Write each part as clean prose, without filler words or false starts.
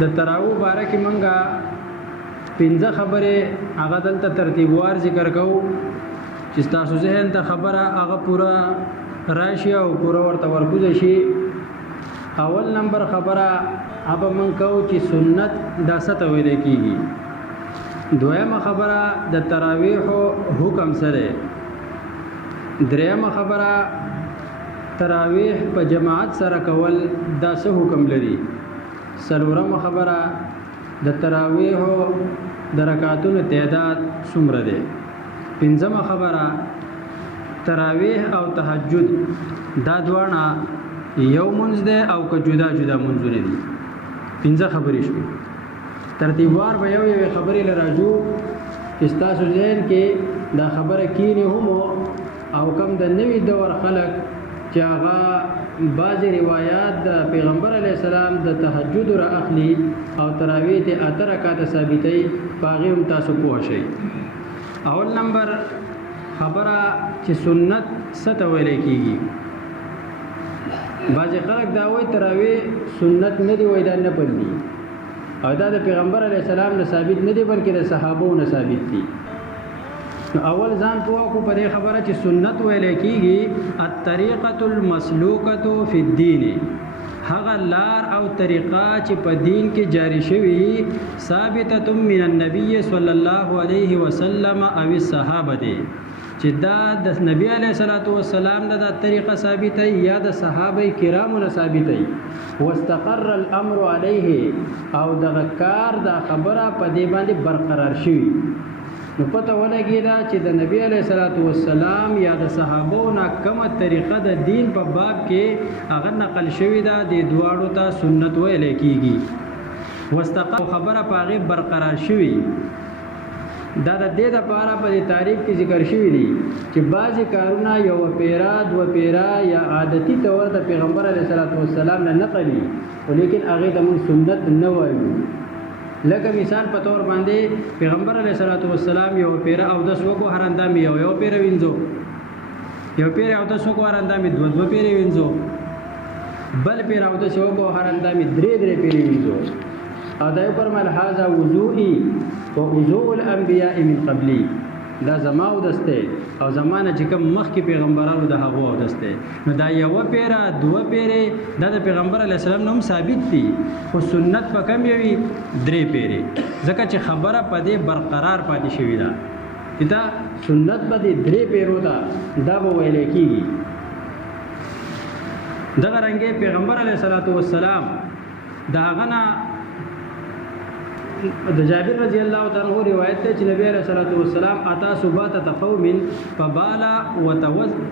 د تراویح باره کې مونږه 15 خبرې هغه دلته ترتیبوار ذکر کوو چې تاسو ذهن ته خبره هغه پورا راشي او پورا ورته ورکوز شي. اول نمبر خبره اب من کو چې سنت دا ست ویل کیږي. دویمه خبره د تراویح حکم سره. دریمه خبره تراویح په جماعت سره کول دا څه حکم لري. څلورمه خبره د تراویح د رکعاتونو تعداد څومره دی. پنځمه خبره تراویح او تهجد دا دواړه یو منځ دی او که جدا جدا منځونه دي. 15 خبرې شوې. ترتیبوار به یو خبرې لراجو استاسو ذهن کې دا خبره کینی هم او کم د نوې دور خلق چې هغه بعض روایات د پیغمبر علی السلام د تهجد را اخلي او تراویح ته اته رکعات ثابتې باغې هم تاسو پوه شئ. اول نمبر خبره چې سنت ست ویل کیږي. بعض خلک دا وایي تراویح سنت نه دی، وای دا نه پلي او دا د پیغمبر علی السلام نه ثابت نه دی بلکې د صحابو نه ثابت دي. اول ځان پوه کو په دې خبره چې سنت ویل کیږي الطریقه المسلوکه فی الدین، هغه لار او طریقه چې په دین کې جاری شوی ثابته من النبی صلی الله علیه وسلم او الصحابه دي چې دا د نبی علیه الصلاۃ والسلام د طریقه ثابته یا د صحابه کرامو نه ثابته واستقر الامر علیه او د کار د خبره په دې باندې برقرار شوی. نو پته ولګی دا چې د نبی علیه الصلاۃ والسلام یا د صحابو نه کومه طریقه د دین په باب کې هغه نقل شوی دا د دواړو ته سنت ویل کیږي. واستقر خبره په هغه برقرار شوی. دا د دې لپاره په تاریخ کې ذکر شوی دی چې بعضی کارونه یو پیرا دو پیرا یا عادتي تور د پیغمبر علیه الصلاۃ والسلام نه نقلی ولیکن هغه د مون سنت نه وایو. لکه مثال په تور باندې پیغمبر علیه الصلاۃ والسلام یو پیرا او د سوکو هر اندامي یو پیرا وینځو، یو پیرا او د سوکو هر اندامي دو پیرا وینځو، بل پیرا او د سوکو هر اندامي درې پیرا وینځو. ادای پر مل هاذا وضوئی و وضوء الانبیاء من قبلی، دا زما او دسته او زمانه چې کوم مخکې پیغمبرانو د هغه او دسته. نو دا یو پیرا دو پیرې دا د پیغمبر علی السلام نوم ثابت دي، خو سنت په کم یوي درې پیرې ځکه چې خبره په دې برقرار پاتې شوې ده. دا سنت په دې درې پیرو دا به ویل کیږي. دغه رنګه پیغمبر علی السلام دا غنا د جابر رضی الله تعالی عنہ روایت ته چې نبی علیہ الصلوۃ والسلام اتا صبات قوم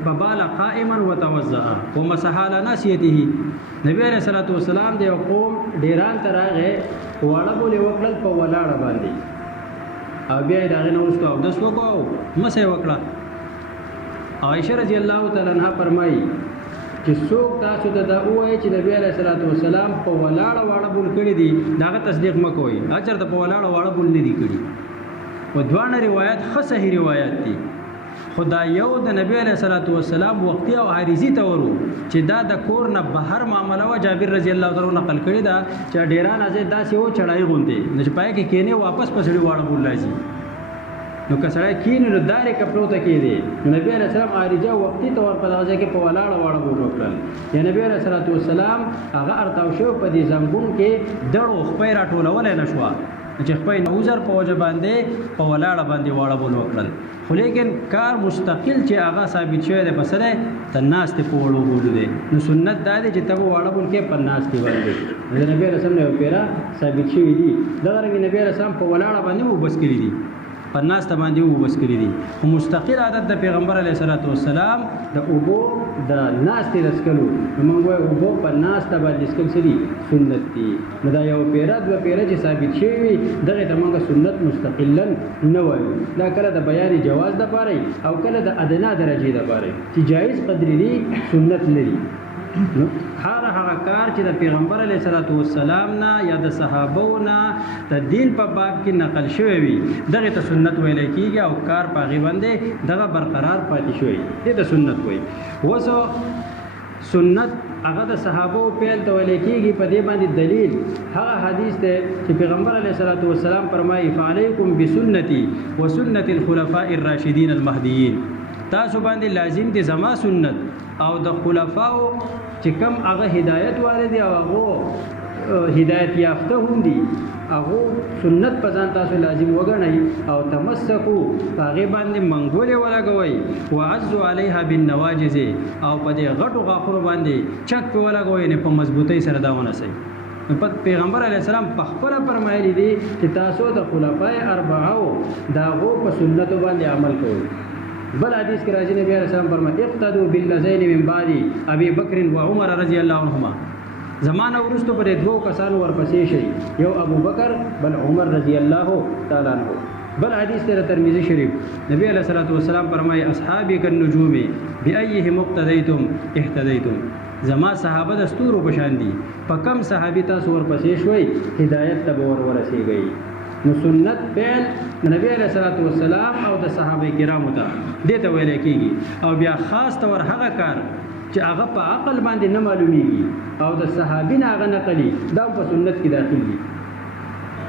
فبال قائما وتوضا ومسح على ناسيته. نبی علیہ الصلوۃ والسلام د قوم ډیران تراغه واړه بولې وکړل په ولاړه باندې او بیا دا غنه ورسته او د سوکو مسه وکړه. عائشہ رضی الله تعالی عنها فرمایي چې څوک تاسو ته دا وایي چې نبی علیه الصلاۃ والسلام په ولاړه واړه بول کړي دي داغه تصدیق مکوئ. اجر ته په ولاړه واړه بول نه دي کړي. و دوانه روایت خو صحیح روایت دي. خدا یو د نبی علیه الصلاۃ والسلام وقتی او عارضی تورو چې دا د کور نه بهر معاملې وا جابر رضی الله تعالی عنہ نقل کړي دا چې ډیران ازه داسې و چړای غونډي نه پای کې کینه واپس پسړي واړه بول لازم. نو کسړی کینې نو دارې کپلو ته کېدی. نبی علیہ السلام عارضه وقتی طور په دغه ځای کې په ولاړه واړه بول وکړل. یا نبی علیہ الصلوۃ والسلام هغه ارتاو شو په دې زنګون کې دړو خپې راټولول نه شو چې خپې نوزر په وجه باندې په ولاړه باندې واړه بول وکړل. خو لیکن کار مستقل چې هغه ثابت شوی دی بسره ته ناس ته په وړو بول دی. نو سنت دا دی چې ته واړه بول کې په ناس ته باندې نبی علیہ السلام یو پیرا ثابت شوی دی. دغه رنګ نبی علیہ السلام په ولاړه باندې وبس کړی دی، په ناس ته باندې وبس کړی دي. خو مستقل عادت د پیغمبر علیه الصلاۃ والسلام د اوبو د ناس ته رسکلو. موږ وایو اوبو په ناس ته باندې رسکل سړي سنت دي. نو دا یو پیرا دو پیرا چې ثابت شوی دغه ته موږ سنت مستقلا نه وایو. دا کله د بیان جواز د پاره او کله د ادنا درجه د پاره چې جایز قدر دي سنت لري. نو هغه کار چې د پیغمبر علیه الصلاۃ والسلام نه یا د صحابو نه د دین په باب کې نقل شوی وي دغه ته سنت ویل کیږي او کار پاغي باندې دغه برقرار پاتې شوی دې ته سنت وایي. وسو سنت هغه د صحابو پیل ته ویل کېږي په دې باندې دلیل هغه حدیث دی چې پیغمبر علیه الصلاۃ والسلام فرمایي فعلیکم بسنتی وسنت الخلفاء الراشدین المهدیین تاسو باندې لازم دي زما سنت او د خلفاو چې کوم هغه هدایت والے دي او هغه هدایت یافته هم دي هغه سنت په ځان تاسو لازم وګڼئ او تمسکو هغه باندې منګولې ولګوئ وعزوا علیها بالنواجذ او په دې غټو غاخرو باندې چک په ولګوئ نه په مضبوطی سره دا ونسئ په پیغمبر علیه السلام په خپل فرمایلی دي چې تاسو د خلفای اربعه داغو په سنت باندې عمل کوئ بل حدیث کې راځي نبی علیه السلام فرمایي اقتدوا بالذین من بعد ابي بکر و عمر رضی الله عنهما زمانه ورستو پر دوه کسانو ورپسې شي یو ابو بکر بل عمر رضی الله تعالی عنہ بل حدیث ته ترمذی شریف نبی علیہ الصلوۃ والسلام فرمایي اصحابی کالنجوم بأیهم اقتدیتم اهتدیتم زما صحابه د ستورو په شان دي په کم صحابي تاسو ورپسې شوي هدایت ته ورسیږئ نو سنت پیل نبی علیہ الصلوۃ والسلام او د صحابه کرامو ته دته ویل کېږي او بیا خاص تور هغه کار چې هغه په عقل باندې نه معلومیږي او د صحابین هغه نقلی دا په سنت کې داخل دي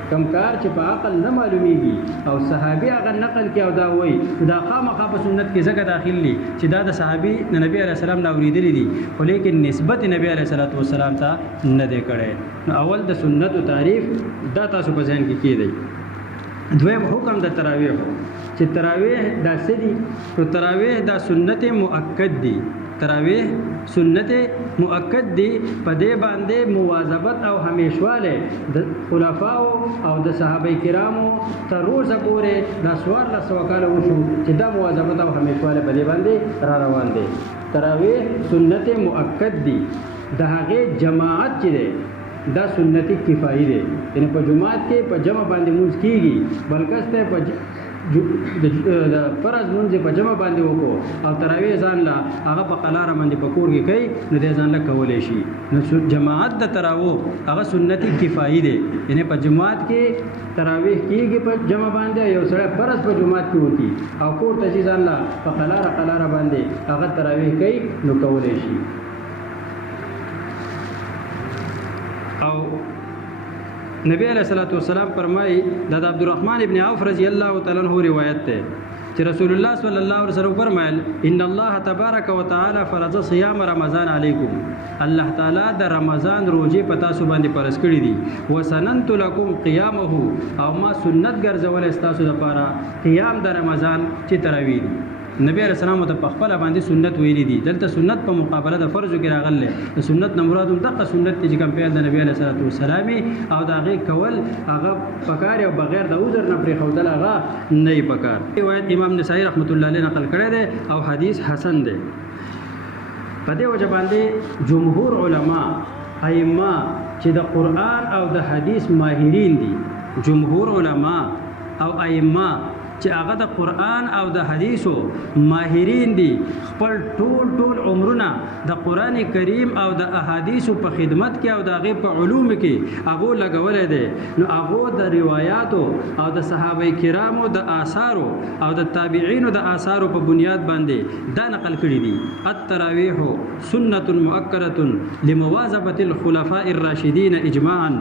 کم کار چې په عقل نه معلومیږي او صحابي هغه نقل کې او دا وایي دا خامخا په سنت کې ځکه داخل دي چې دا د صحابي نبی علیه السلام نه اوریدلي دي خو لیکن نسبت نبی علیه السلام ته نه دی کړی نو اول د سنت او تعریف دا تاسو په ذهن کې کېدی دویم حکم د تراویح چې تراویح دا سدي نو تراویح دا سنت مؤکد دي تراویح سنت مؤکد دی په دې باندې مواظبت او همیشواله د خلفاو او د صحابه کرامو تر روزه پورې د سوار له سوکاله وشو چې دا مواظبت او همیشواله په دې باندې را روان دي تراویح سنت مؤکد دی د هغه جماعت چې دی دا سنت کفایي دی یعنی په جماعت کې په جمع باندې مونږ کیږي بلکې په د فرض مونږ په جمع باندې وکړو او تراویح ځان لا هغه په قلاره باندې په کور کې کوي نو دې ځان لا کولای شي نو جماعت د تراویح هغه سنت کفایي دی یعنی په جماعت کې تراویح کیږي په جمع باندې یو سره فرض په جماعت کې وتی او کور ته ځان لا په قلاره باندې هغه تراویح کوي نو کولای شي او نبی علیہ الصلوۃ والسلام فرمایي د عبدالرحمن ابن عوف رضی الله تعالی عنہ روایت ده چې رسول الله صلی الله علیه وسلم فرمایل ان الله تبارک وتعالى فرض صيام رمضان علیکم الله تعالی د رمضان روزه پتا سو باندې فرض کړی دي وسننت لكم قيامه او ما سنت ګرځول استاسو لپاره قیام د رمضان چې تراویح نبی علیہ السلام ته په خپل باندې سنت ویلي دي دلته سنت په مقابله د فرض کې راغله د سنت نه مراد دغه سنت چې کوم پیل د نبی علیہ الصلوۃ والسلام او دا غي کول هغه پکار او بغیر د عذر نه پرې خودل هغه نه پکار روایت امام نسائی رحمت الله علیه نقل کړی دی او حدیث حسن دی په دې وجه باندې جمهور علما ائمه چې د قران او د حدیث ماهرین دي جمهور علما او ائمه چې هغه د قران او د حدیثو ماهرین دي خپل ټول عمرونه د قران کریم او د احادیثو په خدمت کې او د هغه په علوم کې هغه لګولې دي نو هغه د روایتو او د صحابه کرامو د آثارو او د تابعینو د آثارو په بنیاد باندې دا نقل کړی دي التراویح سنت مؤکده لمواظبه الخلفاء الراشدين اجماعا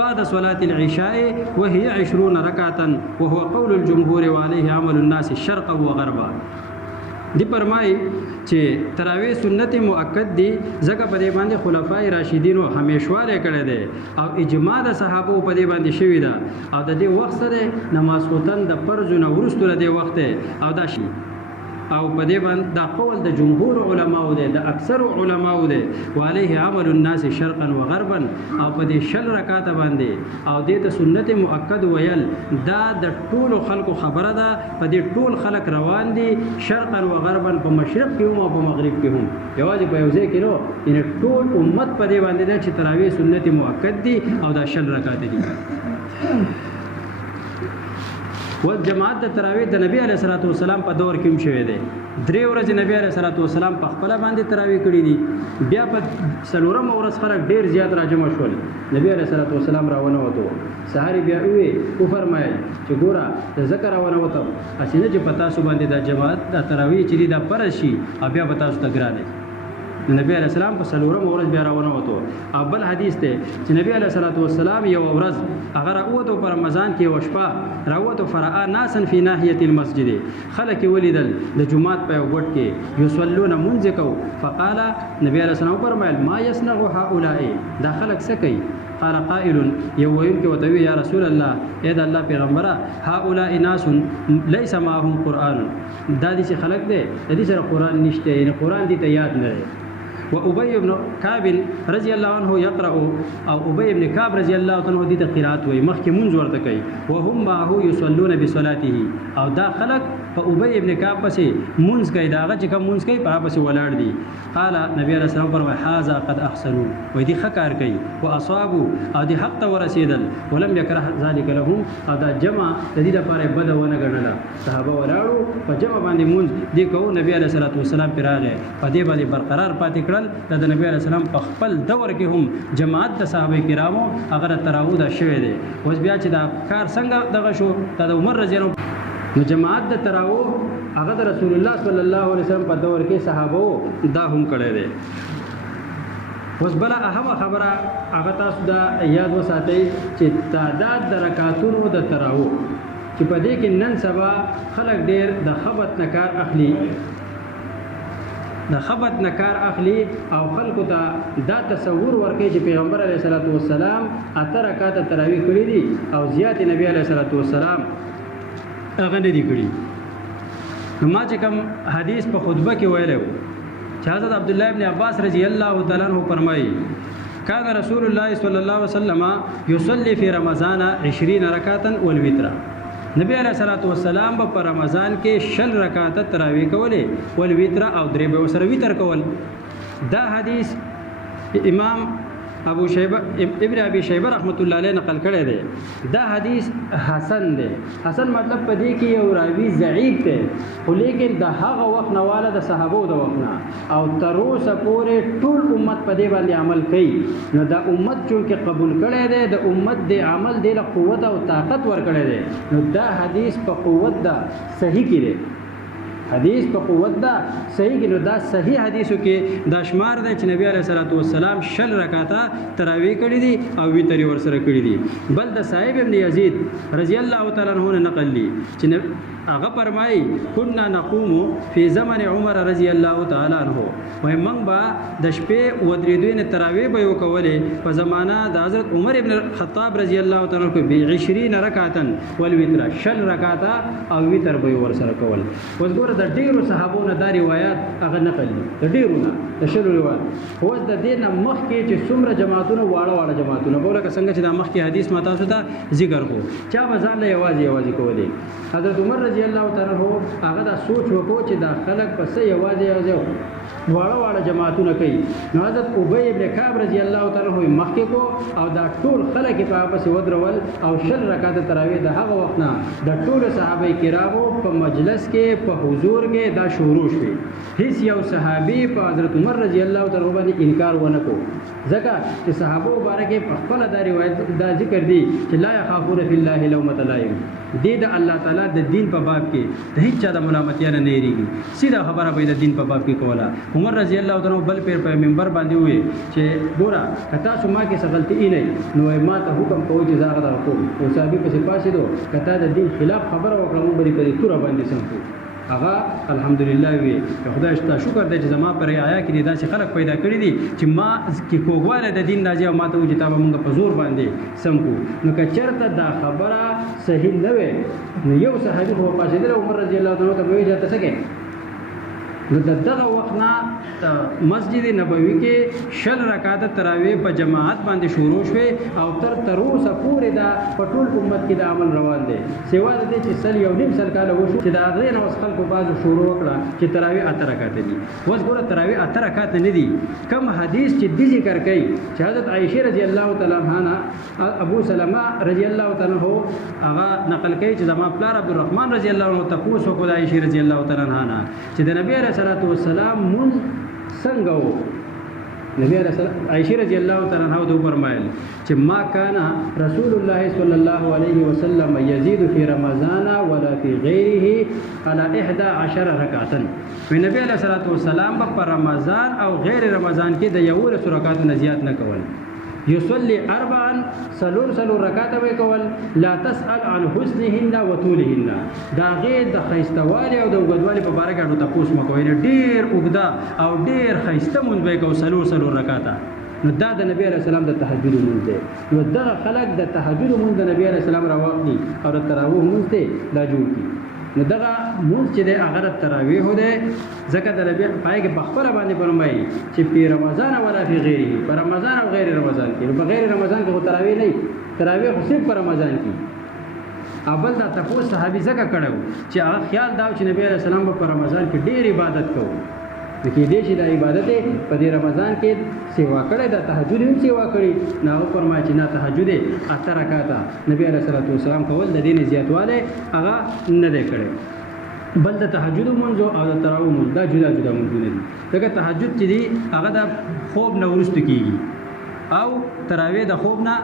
بعد صلاه العشاء وهي 20 ركعه وهو قول الجمهور عليه عمل الناس شرقا وغربا دی فرمای چې تراویح سنت مؤکد دی ځکه په دې باندې خلفای راشدینو همیشواله کړی دی او اجماع د صحابه په دې باندې شوی دا او د دې وخت سره نماز خوتن د فرض نه ورستو د وخت او دا شي او په دې باندې دا قول د جمهور علماو دی د اکثر علماو دی وعليه عمل الناس شرقا وغربا او په دې شل رکعات باندې او دې ته سنت مؤکد ویل دا د ټول خلکو خبره ده په دې ټول خلک روان دي شرقا وغربا په مشرق کې هم او په مغرب کې هم یوازې په یو ځای کې نو ان ټول امت په دې باندې چې تراویح سنت مؤکد دي او دا شل رکعات دي و جماعت د تراویح د نبی علیہ الصلوۃ والسلام په دور کې هم شوی دی درې ورځې نبی علیہ الصلوۃ والسلام په خپل باندې تراویح کړې دي بیا په څلورم ورځ خلک ډیر زیات راجمع شول نبی علیہ الصلوۃ والسلام راونه وته سحر بیا وی او فرمایل چې ګوره ذکر راونه وته اسینه چې پتا سو باندې د جماعت د تراویح چې د فرض شي بیا پتا سو تګرانه نبی علیہ السلام په څلورم ورځ بیا راونه وته. او بل حدیث ته چې نبی علیہ الصلوۃ والسلام یو ورځ هغه راوته په رمضان کې وشپه راوته فرآ ناسا فی ناحیه المسجد خلق ولیدل د جمعات په وګټ کې یصلون منځکو فقال نبی علیہ السلام فرمایل ما یصنع هؤلاء دا خلق څه کوي؟ قال قائل يوين کې وتوي یا رسول الله اے د الله پیغمبره هؤلاء ناس ليس معهم قرآن دا دي چې خلق دي د دې سره قرآن نشته یعنی قرآن دي ته یاد نه. وأبي بن كعب رضي الله عنه يقرأ او أبي بن كعب رضي الله عنه دي قراءت وي مخکې منځ ورته کوي وهم معه يصلون بصلاته او دا خلق په أبي بن كعب پسې منځ کوي دا چې کوم منځ کوي په پسې ولاړ دي. قال نبی عليه السلام فرمای هذا قد احسنوا وي دي خکار کوي واصابوا او دي حق ته ورسېدل ولم يكره ذلك لهم او دا جمع د دې لپاره بد ونه ګڼله صحابه ولاړو په جمع باندې منځ دي کو نبی عليه السلام پیراغه په دې باندې برقرار پاتې کړل. د نبی عليه السلام په خپل دور کې هم جماعت د صحابه کرامو هغه تراود شوه دي. اوس بیا چې دا کار څنګه دغه شو د عمر رضی الله نو جماعت د تراو هغه د رسول الله صلی الله علیه وسلم په دور کې صحابه دا هم کړی دی. اوس بل اهم خبره هغه تاسو دا یاد وساتئ چې تعداد د رکعاتونو د تراو چې په دې کې نن سبا خلک ډېر د خبط نکار اخلي او خلکو ته دا تصور ورکړي چې پیغمبر علیه الصلاۃ والسلام اته رکعات تراویح کړي دي او زیات نبی علیه الصلاۃ والسلام هغه نه دي کړي. نو ما چې کوم حدیث په خطبه کې ویلو چې حضرت عبد الله ابن عباس رضی الله تعالی عنہ فرمایي کان رسول الله صلی الله علیه وسلم یصلی فی رمضان 20 رکعتا والوتر نبی علیہ الصلوۃ والسلام په رمضان کې 60 رکعات تراویح کولې والوتر او درې به سره وتر کول. دا حدیث امام ابو شیبه ابن ابي شیبه رحمت الله علیه نقل کړی دی. دا حدیث حسن دی. حسن مطلب پدې کې یو راوی ضعیف دی خو لیکن د هغه وخت نه والا د صحابو د وخت نه او تر اوسه پورې ټول امت پدې باندې عمل کوي. نو دا امت چې قبول کړی دی د امت د عمل د قوت او طاقت ور کړی دی. نو دا حدیث په قوت دا صحیح کې دی. حدیث په قوت دا صحیح کې. نو دا صحیح حدیثو کې دا شمار دی چې نبی علیه الصلوۃ والسلام 60 رکعات تراویح کړي دي او وتر ور سره کړي دي. بل د صاحب ابن یزید رضی الله تعالی عنہ نقل دي چې هغه فرمایي كنا نقوم فی زمن عمر رضی الله تعالی عنہ وای موږ با د شپې و درې دوی نه تراویح به وکولې په زمانہ د حضرت عمر ابن الخطاب رضی الله تعالی عنہ به 20 رکعات والوتر 60 رکعات او وتر به ور سره کول. اوس ګوره د ډیرو صحابو نه دا روایت هغه نقل دي د ډیرو نه د شلو روایت. اوس د دې نه مخکې چې څومره جماعتونه واړه جماعتونه بوله څنګه چې د مخکې حدیث ما تاسو ته ذکر کو چا بزان له یوازې کولې. حضرت عمر رضی الله تعالی عنہ هغه دا سوچ وکړو چې دا خلک پس یوازې واړه جماعتونه کوي. نو حضرت ابی ابن کعب رضی الله تعالی عنہ مخکې کو او دا ټول خلک په پس ودرول او 60 رکعات تراویح د هغه وخت نه د ټول صحابه کرامو په مجلس کې په حضور کې دا شروع شوه. هیڅ یو صحابي په حضرت عمر رضی الله تعالی عنہ باندې انکار ونه کو ځکه چې صحابه مبارکه په خپل دا روایت دا ذکر دي چې لا يخافون فی الله لومۃ لائم دې د الله تعالی د دین په باب کې د هیڅ چا د ملامتیا نه نیریږي. سیده خبره به د دین په باب کې کوله. عمر رضی الله تعالی بل پیر په منبر باندې وي چې ګوره کتا سما کې سغلطی نه نو ما ته حکم کوي چې زاغه راکوم او صاحب په سپاسې دو کتا د دین خلاف خبره وکړم بری پرې تور باندې سمو هغه الحمدلله وی خدای شته شکر دې چې زما پر آیا کې داسې خلک پیدا کړی دي چې ما کې کوګواله د دین راځي او ما ته وجه تابه مونږ په زور باندې سمو. نو که چرته دا خبره صحیح نه وي نو یو صحابي هو پاسیدل عمر رضی الله عنه ته وی جاته سکے نو دغه وخت نه مسجد نبوي کې 60 رکعات تراویح په جماعت باندې شروع شوه او تر اوسه پورې دا په ټول امت کې د عمل روان دي. سیوا د دې چې سل یو نیم سل کال وشو چې دا غیر نو خلکو بعض شروع وکړه چې تراویح 8 رکعات دي. وس ګوره تراویح 8 رکعات نه دي. کم حدیث چې د ذکر کوي چې حضرت عائشه رضی الله تعالی عنها ابو سلمہ رضی الله تعالی عنہ هغه نقل کوي چې زما پلار عبدالرحمن رضی الله عنه تاسو کو د عائشه رضی الله تعالی عنها چې د نبی صلی الله علیه وسلم مون څنګه وو نبی علیہ السلام عائشہ رضی اللہ تعالی عنها د فرمایل چې ما کان رسول الله صلی الله علیه وسلم یزيد فی رمضان ولا فی غیره على 11 رکعتا نبی علیہ الصلوۃ والسلام په رمضان او غیر رمضان کې د یو لس رکعات نه زیات نه کول یصلی اربعا سلور رکعات به کول لا تسأل عن حسنهن وطولهن دا غیر د خیستوالي او د وګدوالي په باره کې تاسو مکوئ ډیر وګدا او ډیر خیسته مونږ به کو سلور رکعات نو دا د نبی علیہ السلام د تهجد مونږ دی نو دغه خلق د تهجد مونږ د نبی علیہ السلام راوخلي او د تراویح مونږ ته لا جوړ کی نو دغه مونږ چې د هغه تراویح ده ځکه د نبی پای کې بخبره باندې فرمایي چې په رمضان ولا فی غیره په رمضان او غیر رمضان کې په غیر رمضان کې تراویح نه تراویح خو صرف په رمضان کې اول دا تاسو صحابي ځکه کړو چې هغه خیال دا چې نبی علیہ السلام په رمضان کې ډیر عبادت کوو کې دې چې د عبادت په دې رمضان کې سیوا کړي د تهجد هم سیوا کړي نه او فرمایي چې نه تهجد اته رکعاته نبی علیہ الصلوۃ والسلام کول د دین زیاتواله هغه نه دی کړي بل د تهجد منځو او د تراویح منځ دا جدا منځونه دي دغه تهجد چې دی هغه د خوب نه ورسته کیږي او تراویح د خوب نه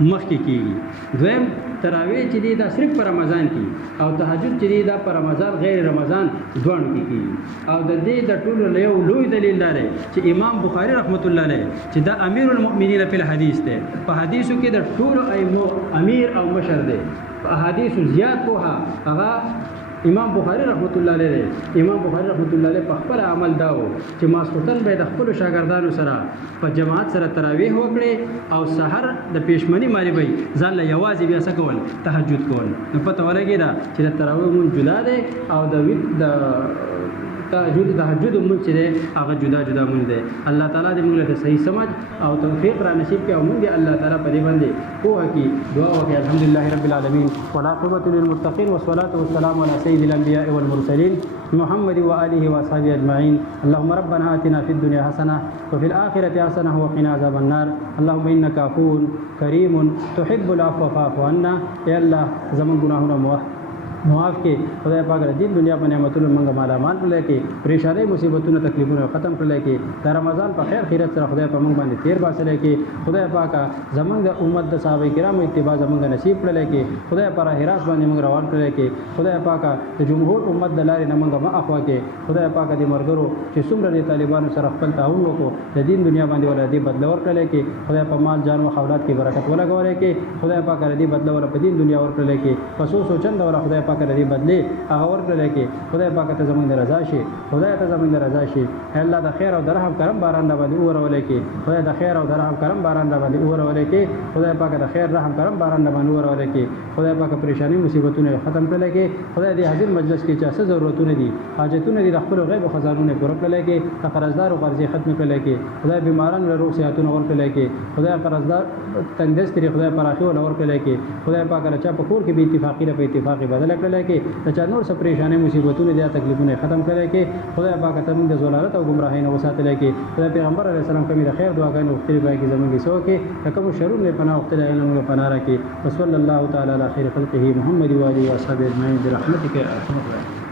مخکې کیږي دویم تراویح چې دی دا صرف په رمضان کې او تهجد چې دی دا په رمضان غیر رمضان دوانو کې کیږي او د دې د ټولو یو لوی دلیل لري چې امام بخاری رحمت الله علیه چې دا امیر المؤمنین په حدیث ده په حدیثو کې د ټولو ائمه امیر او مشر ده په حدیثو زیات په هغه امام بخاری رحمت الله علیه امام بخاری رحمت الله علیه په خپل عمل داو چې ماسختن به د خپل شاګردانو سره په جماعت سره تراویح وکړي او سحر د پېشمنی ماری وي ځان له یوازې بیا څه کول تهجد کول نو پته ولګی دا چې د تراویح مون جدا ده او د تهجد مون چې ده هغه جدا مون ده الله تعالی دې موږ ته صحیح سمجھ او توفیق را نصیب کړي او موږ دې الله تعالی په دې باندې کوه کی دعا وکړي الحمدلله رب العالمین والعاقبۃ للمتقین والصلاة والسلام على سيد الانبیاء والمرسلین محمد وآله وصحبه اجمعین اللهم ربنا آتنا في الدنيا حسنه وفي الآخرة حسنه وقنا عذاب النار اللهم انك عفو کریم تحب العفو فاعف عنا یا الله زمون گناهونه معاف کې خدای پاک دې دنیا په نعمتونو موږ مالا مال کړل کې پریشانې مصیبتونو تکلیفونو ختم کړل کې د رمضان په خیر خیرت سره خدای په موږ باندې تیر باسل کې خدای پاک زمونږ د امت د صحابه کرامو اتباع زمونږ نصیب کړل کې خدای پر هراس باندې موږ روان کړل کې خدای پاک د جمهور امت د لارې نه موږ ما اخوا کې خدای پاک دې مرګرو چې څومره د طالبانو سره خپل تعاون وکړو د دین دنیا باندې ول دې بدل ورکړل کې خدای په مال جان او اولاد کې برکت ولګول کې خدای پاک دې بدل ور په دین دنیا ورکړل کې پسو سوچند ور خدای پاک دې بدلې هغه ورکړل کې خدای پاک ته زمونږ رضا شي خدای ته زمونږ رضا شي الله د خیر او د رحم کرم باران باندې اورول کې خدای د خیر او د رحم کرم باران باندې اورول کې خدای پاک د خیر رحم کرم باران باندې اورول کې خدای پاک پریشانی مصیبتونه ختم کړل کې خدای دې حاضر مجلس کې چا څه ضرورتونه دي حاجتونه دي د خپل غیب او خزانونه پوره کړل کې قرضدار او قرضې ختم کړل کې خدای بیماران له روغ صحتونه ورکړل کې خدای قرضدار تندرستي خدای پراخي ول ورکړل کې خدای پاک رچا په کور کې به اتفاقی په اتفاقی بدل کړل کې چا نور څه پریشانې مصیبتونه دي تکلیفونه ختم کړل کې خدای پاک ته موږ د زلالت او گمراهۍ نه وساتل کې خدای پیغمبر علیه السلام کومې د خیر دعاګانې وکړي باندې زموږ سو کې کوم شرور نه پناه وکړي نه موږ پناه راکړي وصلی الله تعالی علی خیر خلقه محمد و علیه و اصحابہ اجمعین برحمتک یا ارحم الراحمین